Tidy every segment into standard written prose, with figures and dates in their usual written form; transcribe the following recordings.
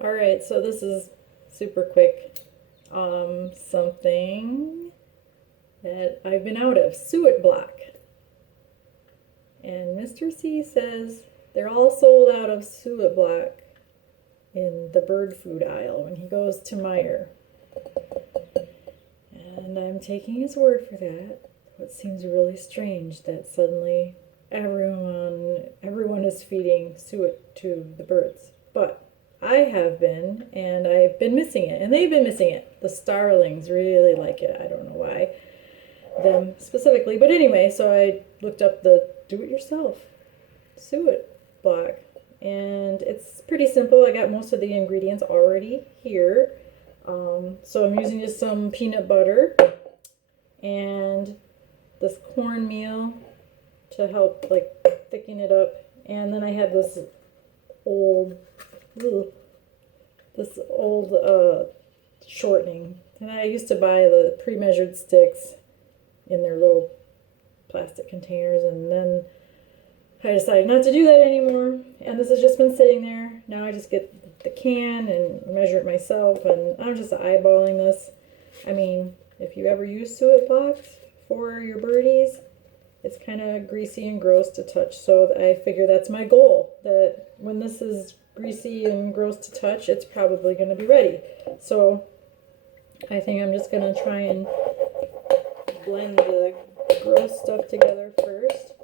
All right, so this is super quick. Something that I've been out of, suet block. And Mr. C says they're all sold out of suet block in the bird food aisle when he goes to Meyer. And I'm taking his word for that. It seems really strange that suddenly everyone is feeding suet to the birds. But I have been, and I've been missing it, and they've been missing it. The starlings really like it. I don't know why, them specifically. But anyway, so I looked up the do-it-yourself suet block, and it's pretty simple. I got most of the ingredients already here. So I'm using just some peanut butter and this cornmeal to help like thicken it up. And then I have this old shortening. And I used to buy the pre-measured sticks in their little plastic containers, and then I decided not to do that anymore, and this has just been sitting there. Now I just get the can and measure it myself, and I'm just eyeballing this. I mean, if you ever use suet blocks for your birdies, it's kind of greasy and gross to touch, so I figure that's my goal, that when this is greasy and gross to touch, it's probably going to be ready. So I think I'm just going to try and blend the gross stuff together first.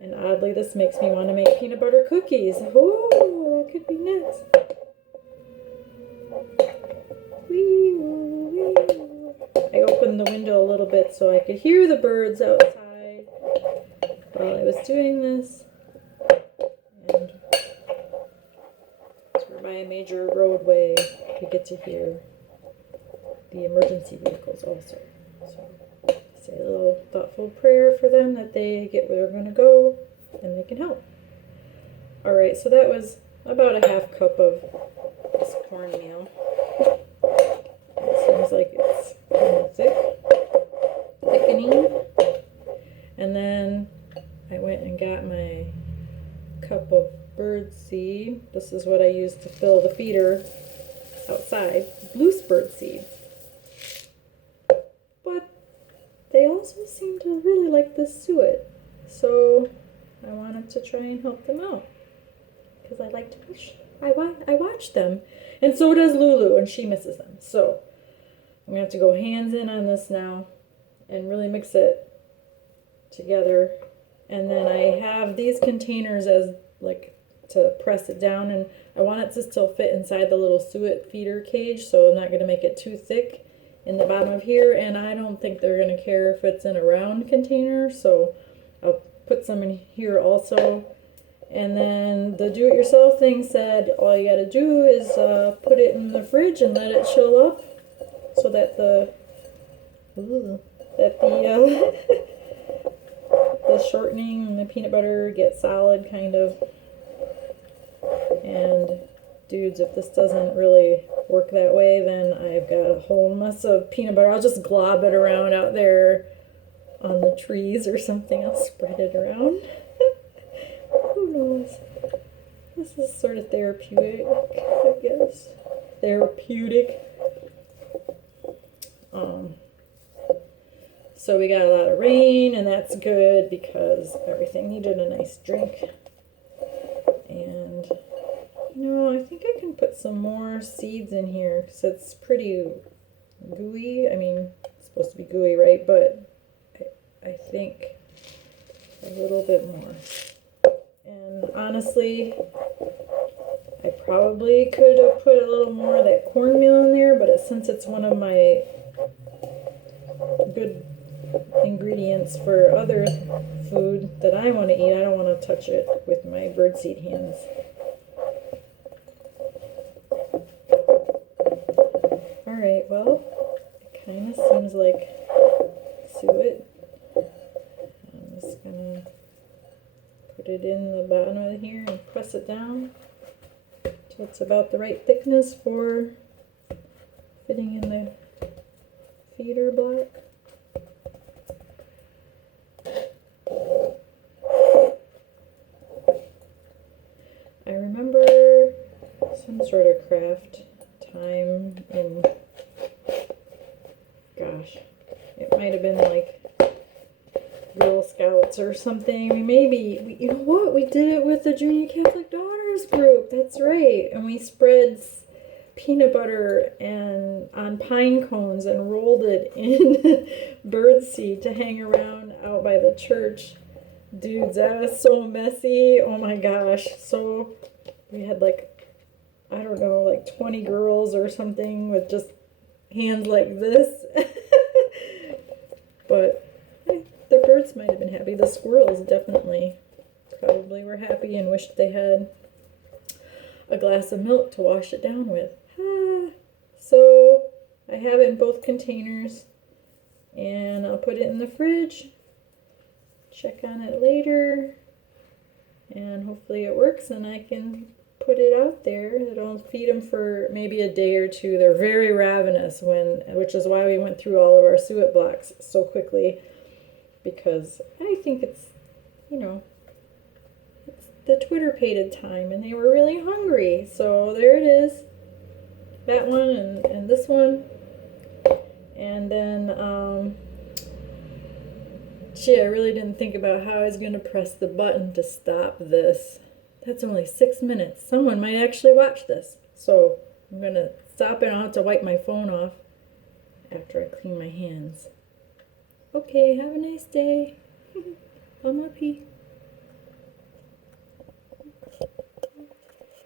And oddly, this makes me want to make peanut butter cookies. Ooh, that could be next. I opened the window a little bit so I could hear the birds outside while I was doing this. And as we're by a major roadway, we get to hear the emergency vehicles also. So say a little thoughtful prayer for them that they get where they're going to go and they can help. All right, so that was about a half cup of this cornmeal. It seems like it's kind of thickening. And then I went and got my cup of bird seed. This is what I use to fill the feeder outside, loose bird seed. They also seem to really like this suet, so I wanted to try and help them out because I like to watch. I watch them, and so does Lulu, and she misses them. So I'm gonna have to go hands in on this now and really mix it together. And then I have these containers as like to press it down, and I want it to still fit inside the little suet feeder cage, so I'm not gonna make it too thick in the bottom of here, and I don't think they're going to care if it's in a round container, so I'll put some in here also. And then the do-it-yourself thing said all you got to do is put it in the fridge and let it chill up so that the the shortening and the peanut butter get solid kind of. And dudes, if this doesn't really work that way, then I've got a whole mess of peanut butter. I'll just glob it around out there on the trees or something. I'll spread it around. Who knows? This is sort of therapeutic, I guess. Therapeutic. So we got a lot of rain, and that's good because everything needed a nice drink. And no, I think I can put some more seeds in here because it's pretty gooey. I mean, it's supposed to be gooey, right? But I think a little bit more. And honestly, I probably could have put a little more of that cornmeal in there, but since it's one of my good ingredients for other food that I want to eat, I don't want to touch it with my birdseed hands. Alright, well, it kind of seems like suet. I'm just going to put it in the bottom of here and press it down till it's about the right thickness for fitting in the feeder block. I remember some sort of craft time in, gosh, it might have been like Girl Scouts or something. You know what? We did it with the Junior Catholic Daughters group. That's right. And we spread peanut butter and on pine cones and rolled it in birdseed to hang around out by the church. Dudes, that was so messy. Oh my gosh. So we had like, I don't know, like 20 girls or something with just hands like this. But the birds might have been happy. The squirrels definitely probably were happy and wished they had a glass of milk to wash it down with. So I have it in both containers and I'll put it in the fridge, check on it later, and hopefully it works and I can put it out there. It'll feed them for maybe a day or two. They're very ravenous, which is why we went through all of our suet blocks so quickly, because I think it's, you know, it's the Twitter-pated time and they were really hungry. So there it is. That one and this one. And then, gee, I really didn't think about how I was going to press the button to stop this. That's only 6 minutes. Someone might actually watch this. So I'm going to stop and I'll have to wipe my phone off after I clean my hands. Okay, have a nice day. I'm happy.